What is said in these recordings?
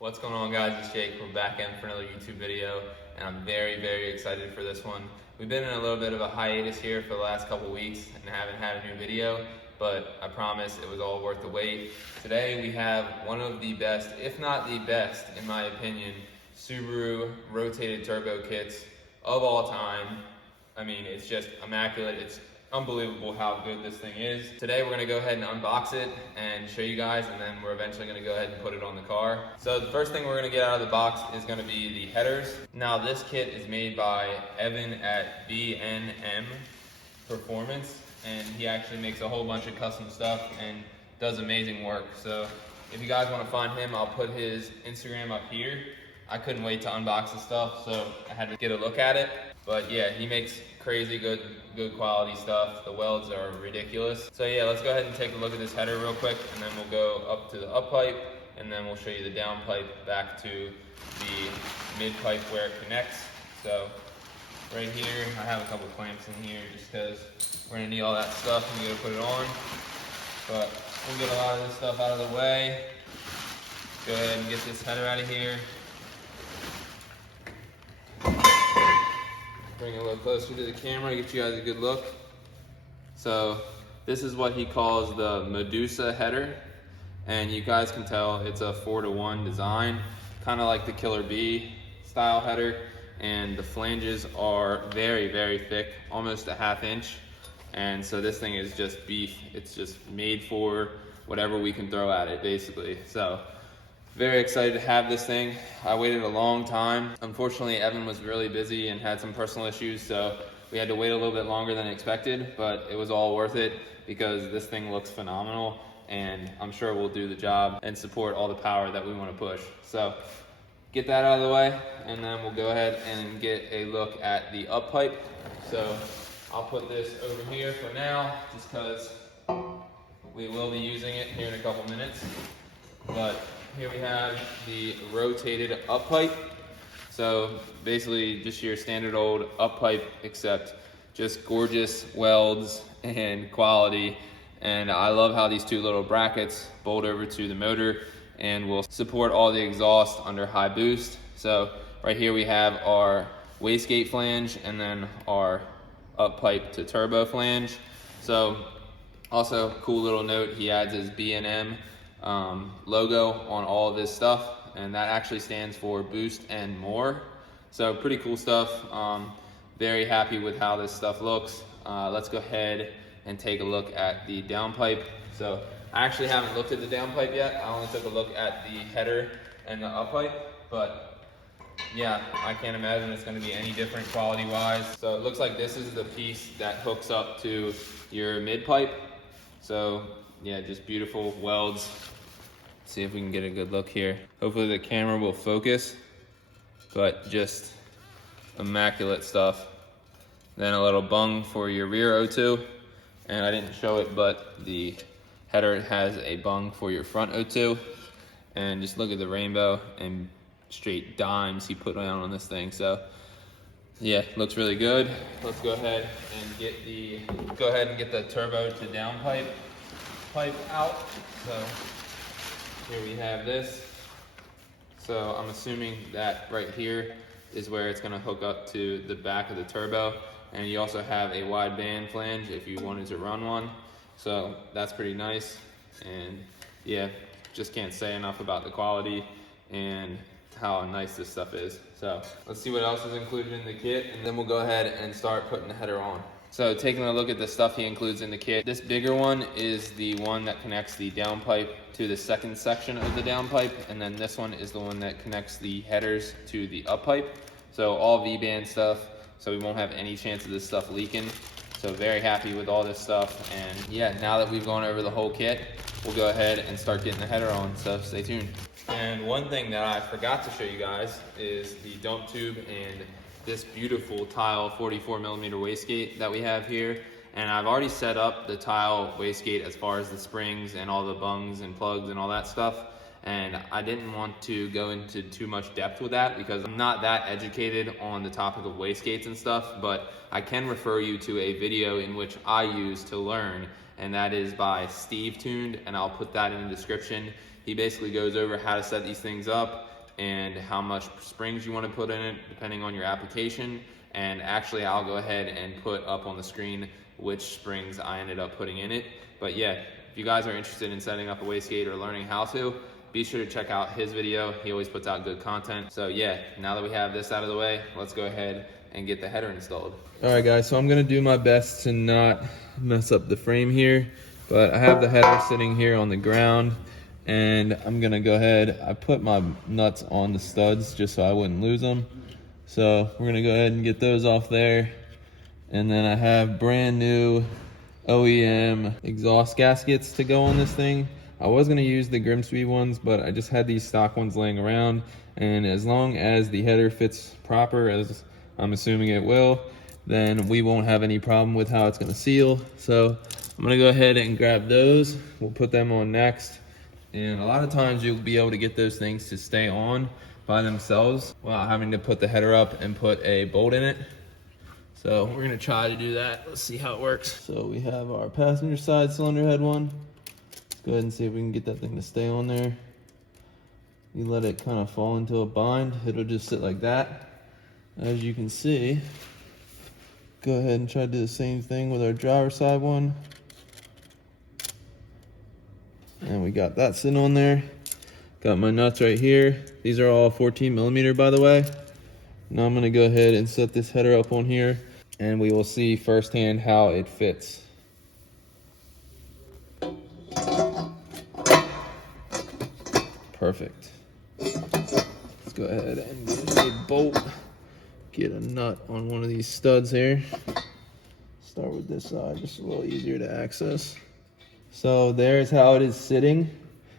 What's going on, guys? It's Jake. We're back in for another YouTube video, and I'm very excited for this one. We've been in a little bit of a hiatus here for the last couple weeks and haven't had a new video, but I promise it was all worth the wait. Today we have one of the best, if not the best, in my opinion, Subaru rotated turbo kits of all time. I mean, it's just immaculate. It's unbelievable how good this thing is. Today we're gonna go ahead and unbox it and show you guys, and then we're eventually gonna go ahead and put it on the car. So the first thing we're gonna get out of the box is gonna be the headers. Now this kit is made by Evan at BNM Performance, and he actually makes a whole bunch of custom stuff and does amazing work. So if you guys wanna find him, I'll put his Instagram up here. I couldn't wait to unbox the stuff, so I had to get a look at it. But yeah, he makes crazy good quality stuff. The welds are ridiculous. So yeah, let's go ahead and take a look at this header real quick, and then we'll go up to the up pipe, and then we'll show you the down pipe back to the mid pipe where it connects. So right here, I have a couple clamps in here just because we're gonna need all that stuff when we go put it on. But we'll get a lot of this stuff out of the way. Go ahead and get this header out of here. Bring it a little closer to the camera, get you guys a good look. So this is what he calls the Madusa header, and you guys can tell it's a 4-to-1 design, kind of like the Killer B style header, and the flanges are very thick, almost a 1/2 inch. And so this thing is just beef. It's just made for whatever we can throw at it, basically. So very excited to have this thing. I waited a long time. Unfortunately, Evan was really busy and had some personal issues, so we had to wait a little bit longer than expected, but it was all worth it because this thing looks phenomenal, and I'm sure we'll do the job and support all the power that we want to push. So get that out of the way, and then we'll go ahead and get a look at the up pipe. So I'll put this over here for now, just because we will be using it here in a couple minutes. But here we have the rotated up pipe. So basically just your standard old up pipe, except just gorgeous welds and quality. And I love how these two little brackets bolt over to the motor and will support all the exhaust under high boost. So right here we have our wastegate flange and then our up pipe to turbo flange. So also cool little note, he adds his B&M logo on all of this stuff, and that actually stands for boost and more. So pretty cool stuff. Very happy with how this stuff looks. Let's go ahead and take a look at the downpipe. So I actually haven't looked at the downpipe yet. I only took a look at the header and the up pipe, but yeah, I can't imagine it's going to be any different quality wise. So it looks like this is the piece that hooks up to your mid pipe. So yeah, just beautiful welds. See if we can get a good look here. Hopefully the camera will focus, but just immaculate stuff. Then a little bung for your rear O2, and I didn't show it, but the header has a bung for your front O2. And just look at the rainbow and straight dimes he put down on this thing. So yeah, looks really good. Let's go ahead and get the turbo to downpipe out. So here we have this. So I'm assuming that right here is where it's going to hook up to the back of the turbo, and you also have a wide band flange if you wanted to run one. So that's pretty nice, and yeah, just can't say enough about the quality and how nice this stuff is. So let's see what else is included in the kit, and then we'll go ahead and start putting the header on. So taking a look at the stuff he includes in the kit, this bigger one is the one that connects the downpipe to the second section of the downpipe, and then this one is the one that connects the headers to the up pipe. So all V-band stuff, so we won't have any chance of this stuff leaking. So very happy with all this stuff, and yeah, now that we've gone over the whole kit, we'll go ahead and start getting the header on, so stay tuned. And one thing that I forgot to show you guys is the dump tube and this beautiful tile 44mm wastegate that we have here. And I've already set up the tile wastegate as far as the springs and all the bungs and plugs and all that stuff. And I didn't want to go into too much depth with that because I'm not that educated on the topic of wastegates and stuff, but I can refer you to a video in which I use to learn, and that is by Steve Tuned, and I'll put that in the description. He basically goes over how to set these things up and how much springs you want to put in it depending on your application. And actually I'll go ahead and put up on the screen which springs I ended up putting in it. But yeah, if you guys are interested in setting up a wastegate or learning how to, be sure to check out his video. He always puts out good content. So yeah, now that we have this out of the way, let's go ahead and get the header installed. All right guys, so I'm gonna do my best to not mess up the frame here, but I have the header sitting here on the ground, and I'm gonna go ahead, I put my nuts on the studs just so I wouldn't lose them. So we're gonna go ahead and get those off there. And then I have brand new OEM exhaust gaskets to go on this thing. I was gonna use the Grimsby ones, but I just had these stock ones laying around, and as long as the header fits proper, as I'm assuming it will, then we won't have any problem with how it's gonna seal. So I'm gonna go ahead and grab those. We'll put them on next. And a lot of times you'll be able to get those things to stay on by themselves without having to put the header up and put a bolt in it. So we're gonna try to do that. Let's see how it works. So we have our passenger side cylinder head one. Let's go ahead and see if we can get that thing to stay on there. You let it kind of fall into a bind, it'll just sit like that. As you can see, go ahead and try to do the same thing with our driver side one. And we got that sitting on there. Got my nuts right here. These are all 14mm, by the way. Now I'm gonna go ahead and set this header up on here, and we will see firsthand how it fits. Perfect. Let's go ahead and get a bolt, get a nut on one of these studs here. Start with this side, just a little easier to access. So there's how it is sitting.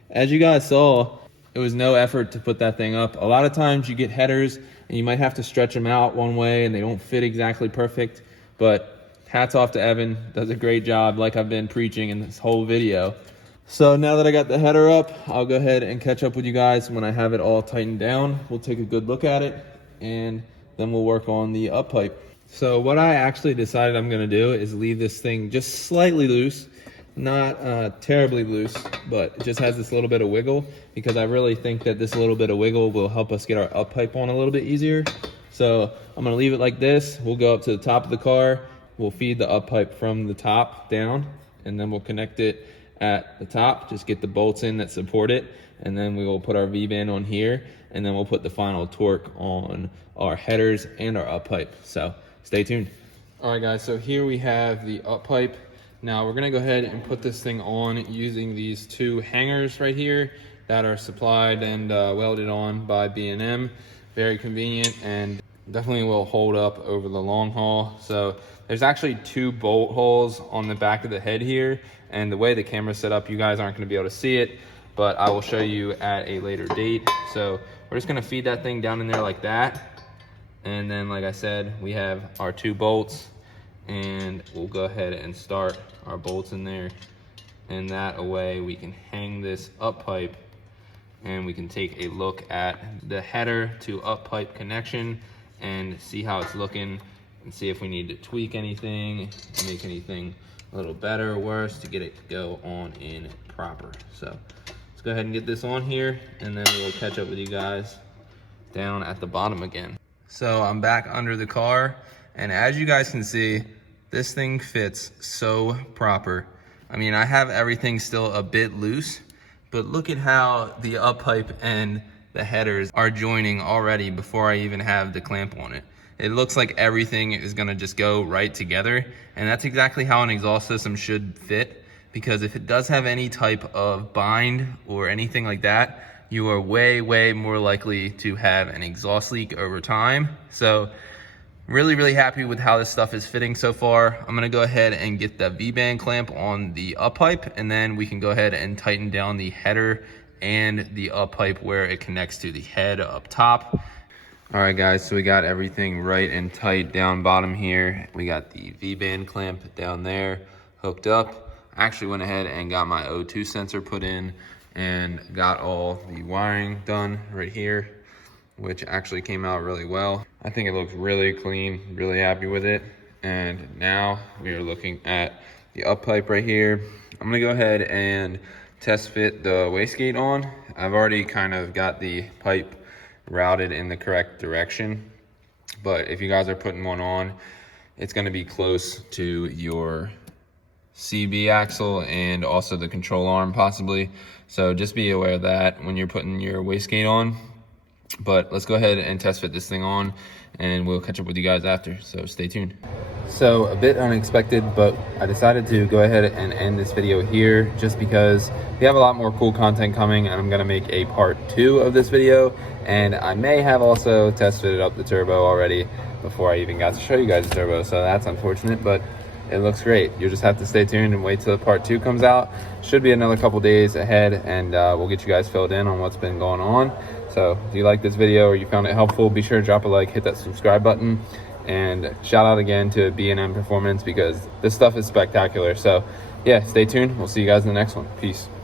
As you guys saw, it was no effort to put that thing up. A lot of times you get headers and you might have to stretch them out one way and they don't fit exactly perfect, but hats off to Evan, does a great job like I've been preaching in this whole video. So now that I got the header up, I'll go ahead and catch up with you guys when I have it all tightened down. We'll take a good look at it, and then we'll work on the up pipe. So what I actually decided I'm gonna do is leave this thing just slightly loose, not terribly loose, but it just has this little bit of wiggle, because I really think that this little bit of wiggle will help us get our up pipe on a little bit easier. So I'm gonna leave it like this. We'll go up to the top of the car, we'll feed the up pipe from the top down, and then we'll connect it at the top, just get the bolts in that support it, and then we will put our V-band on here, and then we'll put the final torque on our headers and our up pipe. So stay tuned. All right guys, so here we have the up pipe. Now we're gonna go ahead and put this thing on using these two hangers right here that are supplied and welded on by B&M. Very convenient and definitely will hold up over the long haul. So there's actually two bolt holes on the back of the head here, and the way the camera's set up, you guys aren't gonna be able to see it, but I will show you at a later date. So we're just gonna feed that thing down in there like that. And then, like I said, we have our two bolts, and we'll go ahead and start our bolts in there. And that way we can hang this up pipe, and we can take a look at the header to up pipe connection and see how it's looking, and see if we need to tweak anything, make anything a little better or worse to get it to go on in proper. So let's go ahead and get this on here, and then we'll catch up with you guys down at the bottom again. So I'm back under the car, and as you guys can see, this thing fits so proper. I mean, I have everything still a bit loose, but look at how the up pipe and the headers are joining already before I even have the clamp on it. It looks like everything is gonna just go right together, and that's exactly how an exhaust system should fit, because if it does have any type of bind or anything like that, you are way, way more likely to have an exhaust leak over time. So really, really happy with how this stuff is fitting so far. I'm gonna go ahead and get the V-band clamp on the up pipe, and then we can go ahead and tighten down the header and the up pipe where it connects to the head up top. All right guys, so we got everything right and tight down bottom here. We got the V-band clamp down there hooked up. I actually went ahead and got my O2 sensor put in and got all the wiring done right here, which actually came out really well. I think it looks really clean, really happy with it. And now we are looking at the up pipe right here. I'm gonna go ahead and test fit the wastegate on. I've already kind of got the pipe routed in the correct direction. But if you guys are putting one on, it's going to be close to your CB axle and also the control arm possibly. So just be aware of that when you're putting your wastegate on. But let's go ahead and test fit this thing on, and we'll catch up with you guys after, so stay tuned. So a bit unexpected, but I decided to go ahead and end this video here just because we have a lot more cool content coming, and I'm gonna make a part 2 of this video, and I may have also test fitted up the turbo already before I even got to show you guys the turbo, so that's unfortunate, but it looks great. You'll just have to stay tuned and wait till part 2 comes out. Should be another couple days ahead, and we'll get you guys filled in on what's been going on. So if you like this video or you found it helpful, be sure to drop a like, hit that subscribe button, and shout out again to B&M Performance because this stuff is spectacular. So yeah, stay tuned. We'll see you guys in the next one. Peace.